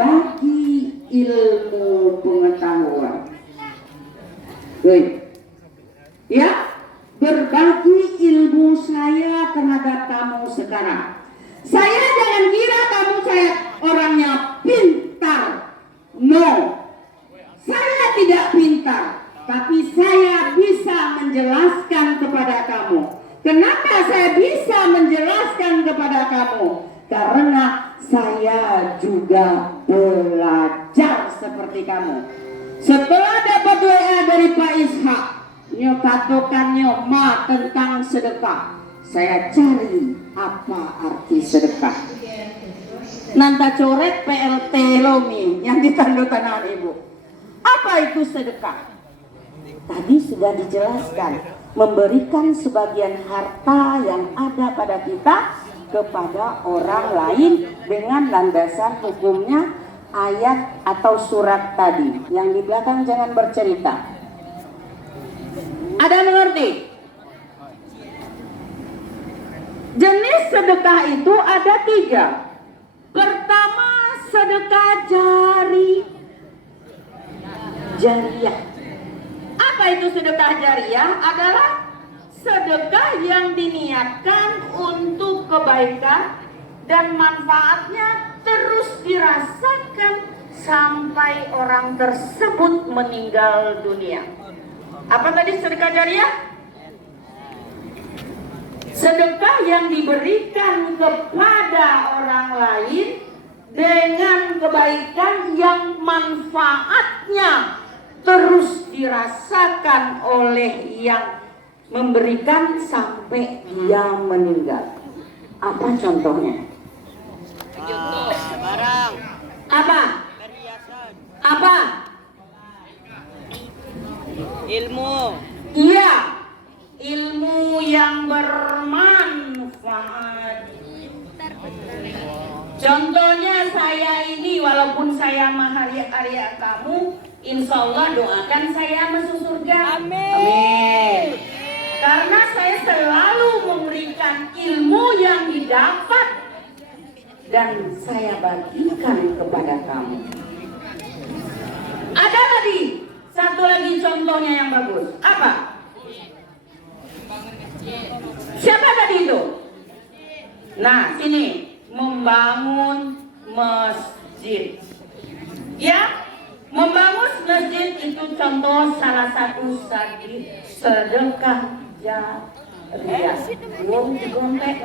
berbagi ilmu pengetahuan. Ya, berbagi ilmu saya terhadap kamu sekarang. Saya jangan kira kamu saya orangnya pintar. No, saya tidak pintar, tapi saya bisa menjelaskan kepada kamu. Kenapa saya bisa menjelaskan kepada kamu? Karena saya juga belajar seperti kamu. Setelah dapat WA dari Pak Ishak, nyokatokan nyoma tentang sedekah, saya cari apa arti sedekah. Nanta coret PLT Lomi yang ditandatangan ibu. Apa itu sedekah? Tadi sudah dijelaskan, memberikan sebagian harta yang ada pada kita kepada orang lain dengan landasan hukumnya ayat atau surat tadi. Yang di belakang jangan bercerita. Ada mengerti? Jenis sedekah itu ada 3. Pertama, sedekah jariyah. Apa itu sedekah jariyah? Adalah sedekah yang diniatkan untuk kebaikan dan manfaatnya terus dirasakan sampai orang tersebut meninggal dunia. Apa tadi sedekah jariyah? Sedekah yang diberikan kepada orang lain dengan kebaikan yang manfaatnya terus dirasakan oleh yang memberikan sampai dia meninggal. Apa contohnya? Barang. Apa? Perhiasan. Apa? Ilmu. Iya, ilmu yang bermanfaat. Contohnya saya ini, walaupun saya maharia kamu, insya Allah doakan saya masuk surga. Amin. Karena saya selalu memberikan ilmu yang didapat dan saya bagikan kepada kamu. Ada tadi satu lagi contohnya yang bagus. Apa? Siapa tadi itu? Nah, sini membangun masjid. Ya, membangun masjid itu contoh salah satu sedekah jariyah. Belum digontek.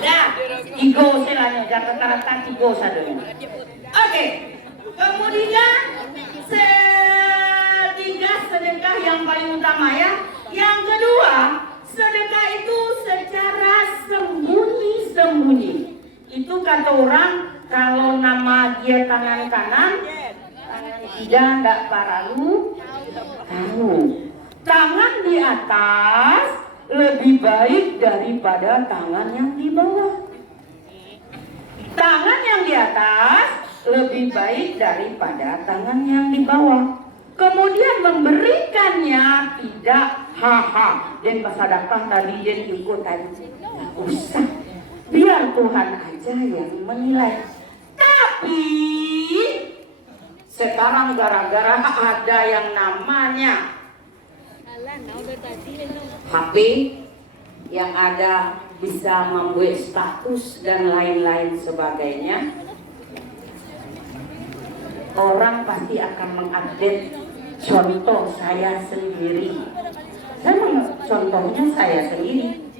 Ya, tigo selanya Jakarta tigo sadonya. Oke. Kemudian ketiga sedekah yang paling utama ya. Yang kedua, sedekah itu secara sembunyi-sembunyi. Itu kata orang kalau nama dia tangan kanan, tangan tidak enggak paralu tahu. Tangan di atas lebih baik daripada tangan yang di bawah. Tangan yang di atas lebih baik daripada tangan yang di bawah. Kemudian memberikannya tidak haha. Dan pasadakah tadi yang ikutan. Tidak usah. Biar Tuhan aja yang menilai. Tapi sekarang gara-gara ada yang namanya HP yang ada bisa membuat status dan lain-lain sebagainya, orang pasti akan mengupdate contoh saya sendiri. Contohnya saya sendiri.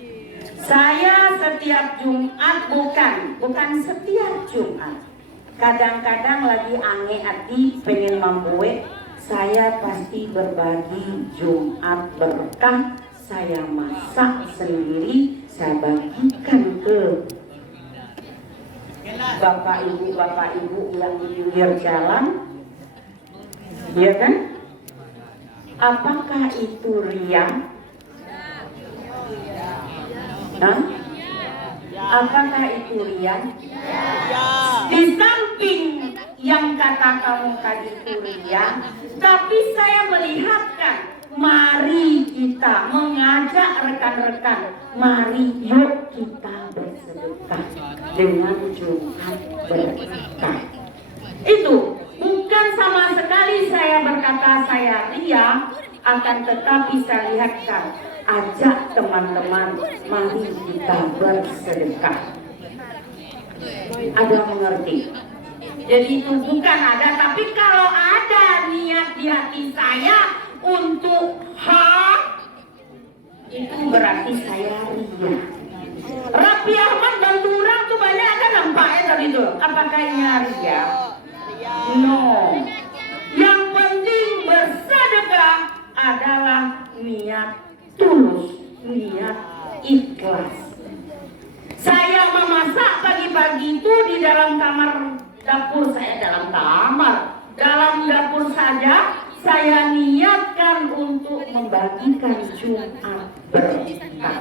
Saya setiap Jumat bukan setiap Jumat. Kadang-kadang lagi ange hati pengen membuat, saya pasti berbagi Jumat berkah. Saya masak sendiri, saya bagikan ke bapak ibu yang di pinggir jalan, ya kan? Apakah itu riya? Hah? Apakah itu riya? Di samping yang kata kamu tadi itu riya, tapi saya melihatkan, mari kita mengajak rekan-rekan, mari yuk kita bersedekah. bersedekah dengan Jumat berkah. Itu bukan sama sekali saya berkata saya ria, akan tetapi saya lihatkan, ajak teman-teman, mari kita bersedekah. Ada mengerti? Jadi itu bukan ada, tapi kalau ada niat di hati saya untuk hak, itu berarti saya ria. Raffi Ahmad bantu orang tuh banyak kan nampaknya tadi tuh. Apakah ini ria? No. Yang penting bersedekah adalah niat tulus, niat ikhlas. Saya memasak pagi-pagi itu di dalam kamar dapur saya, dalam dapur saja saya niatkan untuk membagikan Jumat berkah.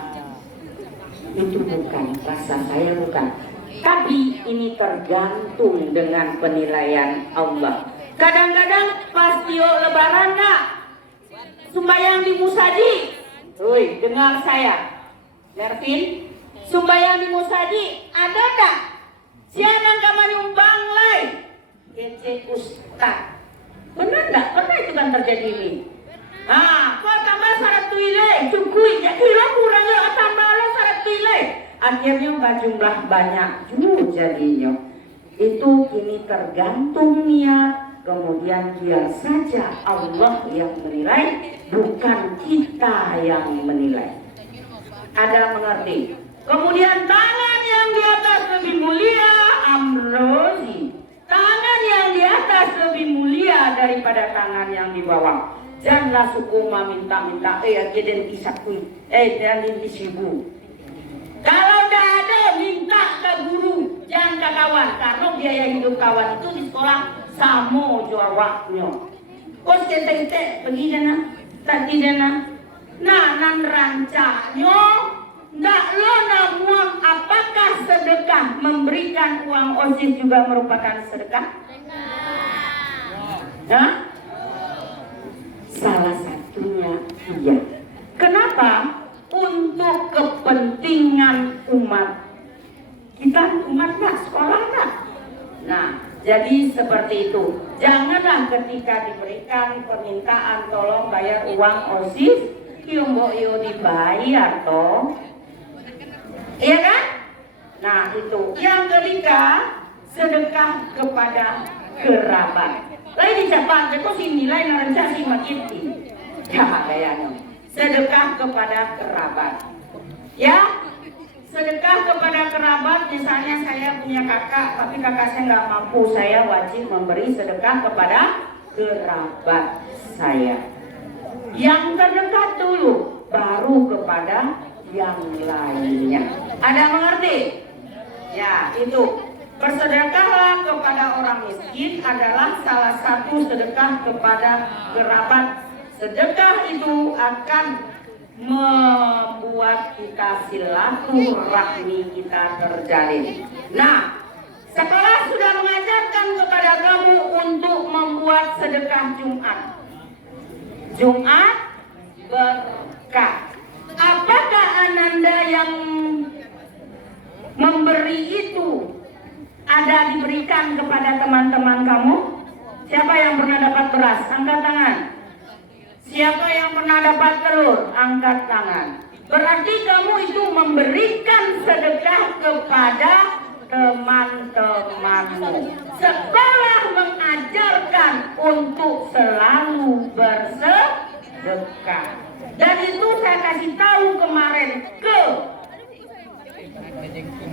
Itu bukan rasa saya, bukan. Tapi ini tergantung dengan penilaian Allah. Kadang-kadang pas lebaran nak sumbayang di musaji. Woi, dengar saya. Nervin, sumbayang di musaji ada tak? Siapa kamar nyumbang lai? Kece ustad. Benar enggak? Pernah itu kan terjadi ini? Kau tambah syarat tuile, cukui, ya kira kurang ya tambah lo syarat tuile. Akhirnya jumlah banyak juga jadinya. Itu kini tergantung niat, kemudian biar saja Allah yang menilai, bukan kita yang menilai. Ada mengerti? Kemudian tangan yang di atas lebih mulia, Amrozi. Tangan yang di atas lebih mulia daripada tangan yang di bawah. Janganlah sukuma minta-minta, akhirnya disakui, dan disibu. Kalau tidak ada, minta ke guru, jangan ke kawan. Karena biaya hidup kawan itu di sekolah samo jawabnya. Kos kete pergi dana, tadi dana. Nah, nan rancanya, ndak lo namuang apakah sedekah memberikan uang OSIS juga merupakan sedekah? Nah, salah satunya iya. Kenapa? Untuk kepentingan umat. Kita umat nak sekolah nak. Nah, jadi seperti itu. Janganlah ketika diberikan permintaan tolong bayar uang OSIS, yo dibayar toh. Iya kan? Nah, itu. Yang ketiga, sedekah kepada kerabat. Lain dicapat, itu si nilai narancak si makiti. Ya, kayaknya. Sedekah kepada kerabat. Ya, sedekah kepada kerabat. Misalnya saya punya kakak, tapi kakak saya nggak mampu, saya wajib memberi sedekah kepada kerabat saya. Yang terdekat dulu, baru kepada yang lainnya. Ada mengerti? Ya, itu. Bersedekahlah kepada orang miskin adalah salah satu sedekah kepada kerabat. Sedekah itu akan membuat kita silaturahmi kita terjalin. Nah, sekolah sudah mengajarkan kepada kamu untuk membuat sedekah Jumat. Jumat berkah. Apakah Ananda yang memberi itu ada diberikan kepada teman-teman kamu? Siapa yang pernah dapat beras? Angkat tangan. Siapa yang pernah dapat telur? Angkat tangan. Berarti kamu itu memberikan sedekah kepada teman-temanmu. Sekolah mengajarkan untuk selalu bersedekah. Dan itu saya kasih tahu kemarin ke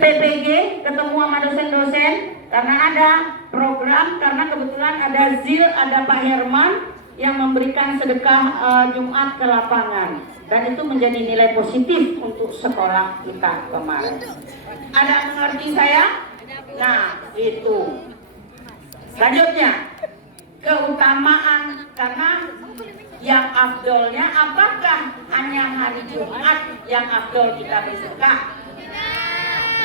PPG, ketemu sama dosen-dosen, karena ada program, karena kebetulan ada ZIL, ada Pak Herman yang memberikan sedekah Jumat ke lapangan, dan itu menjadi nilai positif untuk sekolah kita kemarin. Ada mengerti saya? Nah, itu. Selanjutnya, keutamaan, karena yang afdolnya apakah hanya hari Jumat yang afdol kita bersedekah?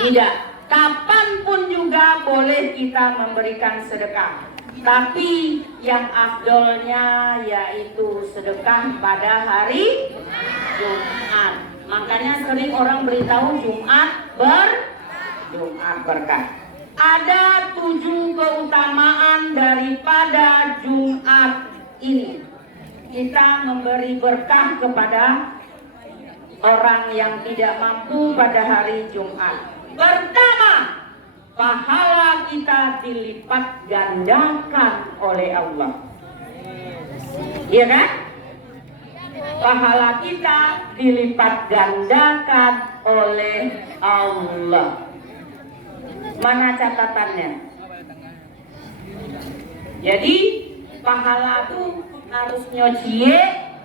Tidak. Kapanpun juga boleh kita memberikan sedekah. Tapi yang afdolnya yaitu sedekah pada hari Jumat. Makanya sering orang beritahu Jumat berkah. Jumat berkah. Ada 7 keutamaan daripada Jumat ini. Kita memberi berkah kepada orang yang tidak mampu pada hari Jumat. Pertama, pahala kita dilipat gandakan oleh Allah. Iya kan? Pahala kita dilipat gandakan oleh Allah. Mana catatannya? Jadi pahala itu harus nyocie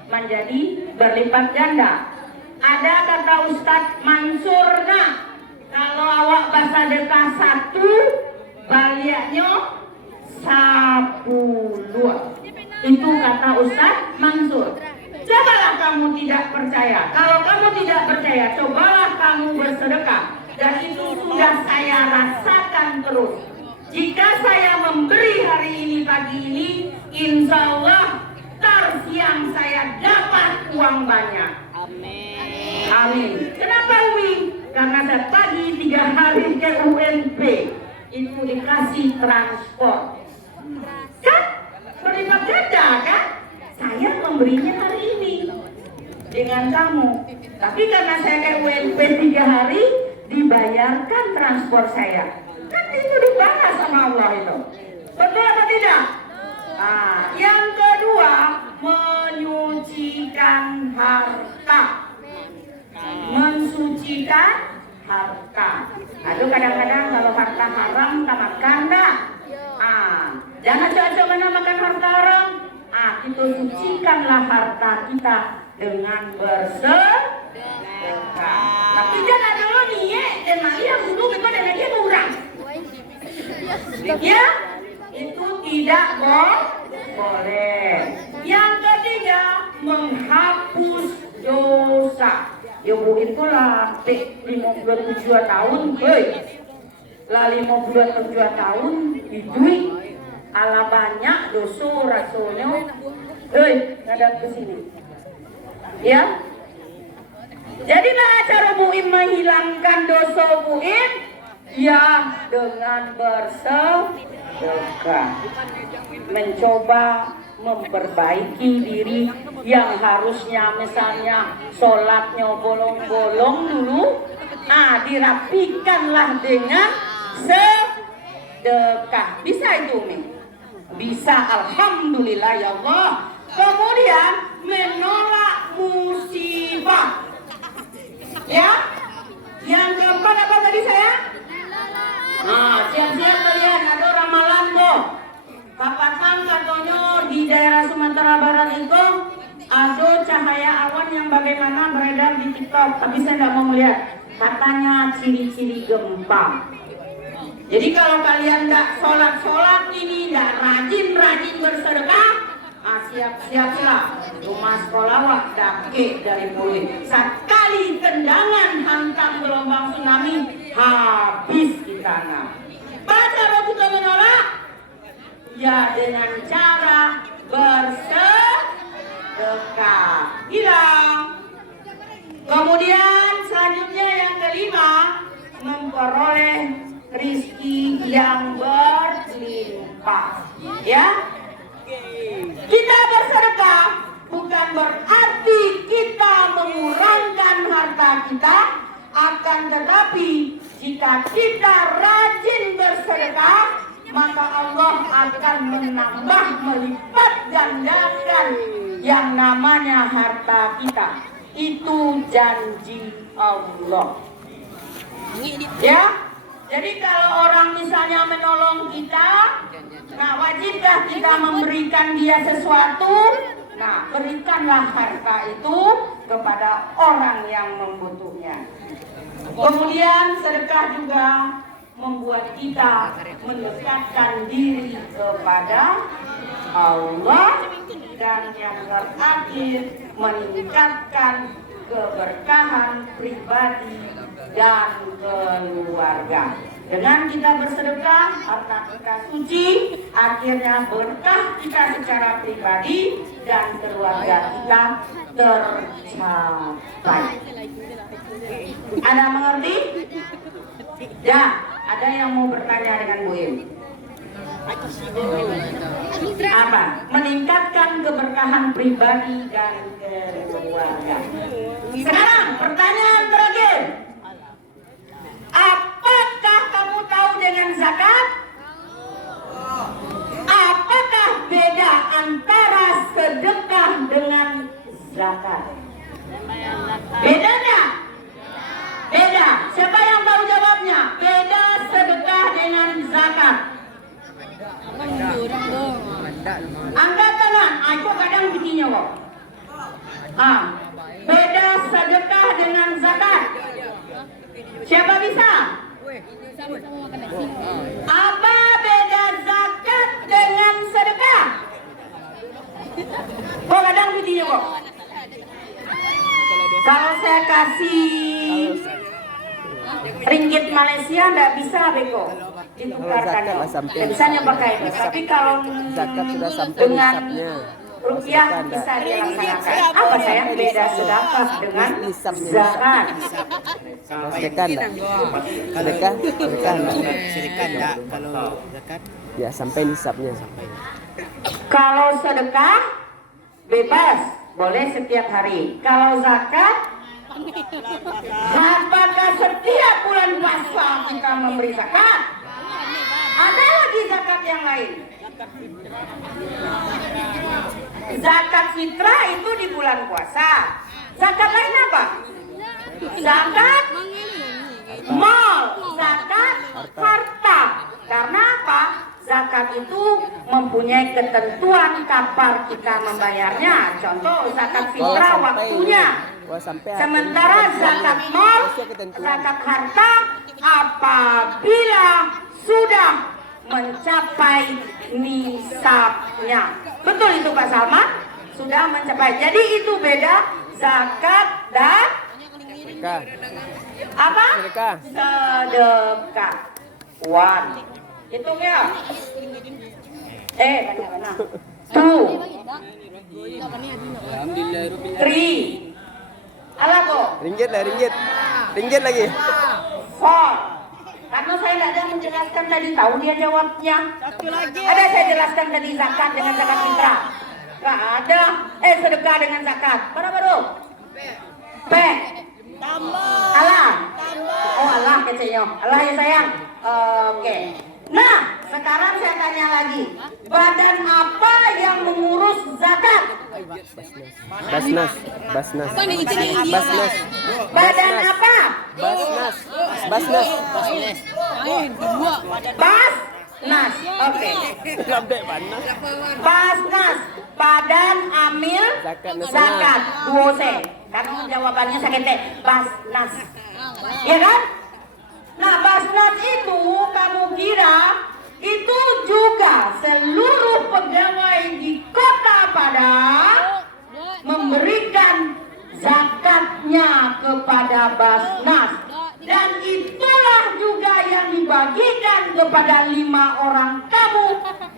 menjadi berlipat ganda. Ada kata Ustadz Mansur, nah, kalau awak bahasa dekah 1, baliaknya 10. Itu kata Ustadz Mansur. Cobalah kamu tidak percaya. Kalau kamu tidak percaya, cobalah kamu bersedekah. Dan itu sudah saya rasakan terus. Jika saya memberi hari ini pagi ini, insya Allah tar siang saya dapat uang banyak. Amin. Amin. Kenapa Umi? Karena saya pagi 3 hari ke UNP itu dikasih transport. Kan? Berlipat ganda kan? Saya memberinya hari ini dengan kamu. Tapi karena saya ke UNP 3 hari, dibayarkan transport saya. Kan itu dibalas sama Allah itu. Betul atau tidak? Nah, yang kedua, menyucikan harta. Mensucikan harta. Aduh, kadang-kadang kalau harta haram tamat ganda. Jangan coba-coba makan harta haram. Kita sucikanlah harta kita dengan bersedekah. Tapi jangan dulu nih, dan Maria dulu kita dan dia kurang. Ya, itu tidak boleh. Yang ketiga, menghapus dosa. Ya bu, itulah 57 tahun, hei. Lah 57 tahun hidup ala banyak dosa rasulnya. Hei, ngadap ke sini. Ya. Jadi nah cara buim menghilangkan dosa buim? Ya, dengan bersedekah. Mencoba memperbaiki diri yang harusnya misalnya sholatnya bolong-bolong dulu, dirapikanlah dengan sedekah. Bisa itu Mi? Bisa, alhamdulillah ya Allah. Kemudian menolak musibah. Ya, yang keempat apa tadi saya? Siap-siap kalian, ada ramalan kok. Kapan katanya di daerah Sumatera Barat itu ada cahaya awan yang bagaimana beredar di TikTok, tapi saya nggak mau melihat. Katanya ciri-ciri gempa. Jadi kalau kalian nggak sholat ini, nggak rajin bersedekah, siap-siaplah rumah sekolah wak dake dari murid. Sekali tendangan hantam gelombang tsunami, habis di tanah. Cara kita menolak? Ya dengan cara bersedekah. Hilang. Kemudian selanjutnya yang kelima, memperoleh rizki yang berlimpah. Ya, kita bersedekah bukan berarti kita mengurangkan harta kita, akan tetapi jika kita rajin bersedekah, maka Allah akan menambah melipat gandakan yang namanya harta kita. Itu janji Allah. Ya, jadi kalau orang misalnya menolong kita, wajibkah kita memberikan dia sesuatu? Berikanlah harta itu kepada orang yang membutuhkan. Kemudian sedekah juga membuat kita mendekatkan diri kepada Allah, dan yang terakhir meningkatkan keberkahan pribadi dan keluarga. Dengan kita bersedekah, harta kita suci, akhirnya berkah kita secara pribadi dan keluarga kita tercapai. Ada mengerti? Ya, ada yang mau bertanya dengan Bu Im? Apa? Meningkatkan keberkahan pribadi dan keluarga. Sekarang pertanyaan terakhir. Apakah kamu tahu dengan zakat? Apakah beda antara sedekah dengan zakat? Bedanya? Beda. Siapa yang tahu jawabnya? Beda sedekah dengan zakat. Angkat tangan. Aku kadang bikinnya kok. Beda sedekah dengan zakat. Siapa bisa? Apa beda zakat dengan sedekah? Kok kadang bikinnya kok. Kalau saya kasih ringgit Malaysia nggak bisa beko ditukarkan, nggak bisanya pakai. Tapi kalau dengan rupiah bisa dilaksanakan. Apa saya beda sedekah dengan zakat? Sedekah enggak? Sedekah enggak? Kalau zakat ya sampai nisabnya sampai. Kalau sedekah bebas, boleh setiap hari. Kalau zakat, apakah setiap bulan puasa kita memberi zakat? Ada lagi zakat yang lain. Zakat fitrah itu di bulan puasa. Zakat lain apa? Zakat mal, zakat harta. Karena apa? Zakat itu mempunyai ketentuan kapan kita membayarnya. Contoh zakat fitrah waktunya. Sementara zakat mal, zakat harta apabila sudah mencapai nisabnya. Betul itu Pak Salman? Sudah mencapai. Jadi itu beda zakat dan apa? Sedekah. One. Hitung ya. Mana? Two. Three. Alah kok. Ringgit lagi. Four. Karena saya tidak ada menjelaskan tadi, tahu dia jawabnya. Ada saya jelaskan tadi zakat dengan zakat fitrah. Gak ada. Sedekah dengan zakat. Berapa dong? P. Allah. Oh Allah kecilnya. Allah ya sayang. Oke. Nah, sekarang saya tanya lagi. Badan apa yang mengurus zakat? Basnas. Badan apa? Basnas. Basnas. Oke. Basnas. Badan amil zakat. 2C. Karena jawabannya sakit deh. Basnas. Ya kan? Nah, Basnas itu kamu kira itu juga seluruh pegawai di Kota Padang memberikan zakatnya kepada Basnas, dan itulah juga yang dibagikan kepada 5 orang kamu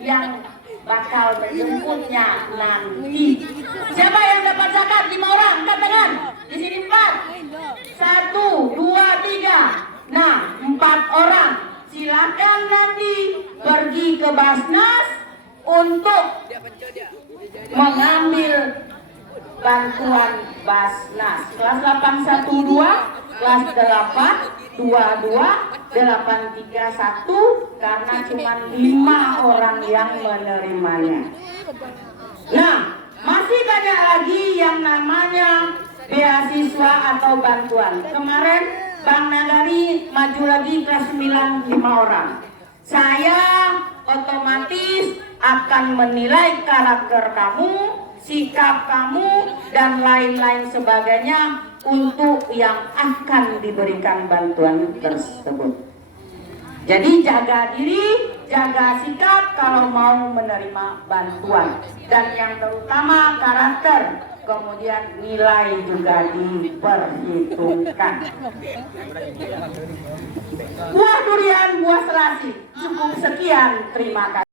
yang bakal menjemputnya nanti. Siapa yang dapat zakat? 5 orang, angkat tangan. Di sini 4. 1, 2, 3. Nah, 4 orang. Silakan nanti pergi ke Basnas untuk mengambil bantuan Basnas. Kelas 812, kelas 822, 831 karena cuma 5 orang yang menerimanya. Nah, masih banyak lagi yang namanya beasiswa atau bantuan. Kemarin Bang Nagari maju lagi kelas 9 5 orang. Saya otomatis akan menilai karakter kamu, sikap kamu, dan lain-lain sebagainya untuk yang akan diberikan bantuan tersebut. Jadi jaga diri, jaga sikap kalau mau menerima bantuan. Dan yang terutama karakter, kemudian nilai juga diperhitungkan. Buah durian, buah serasi. Cukup sekian, terima kasih.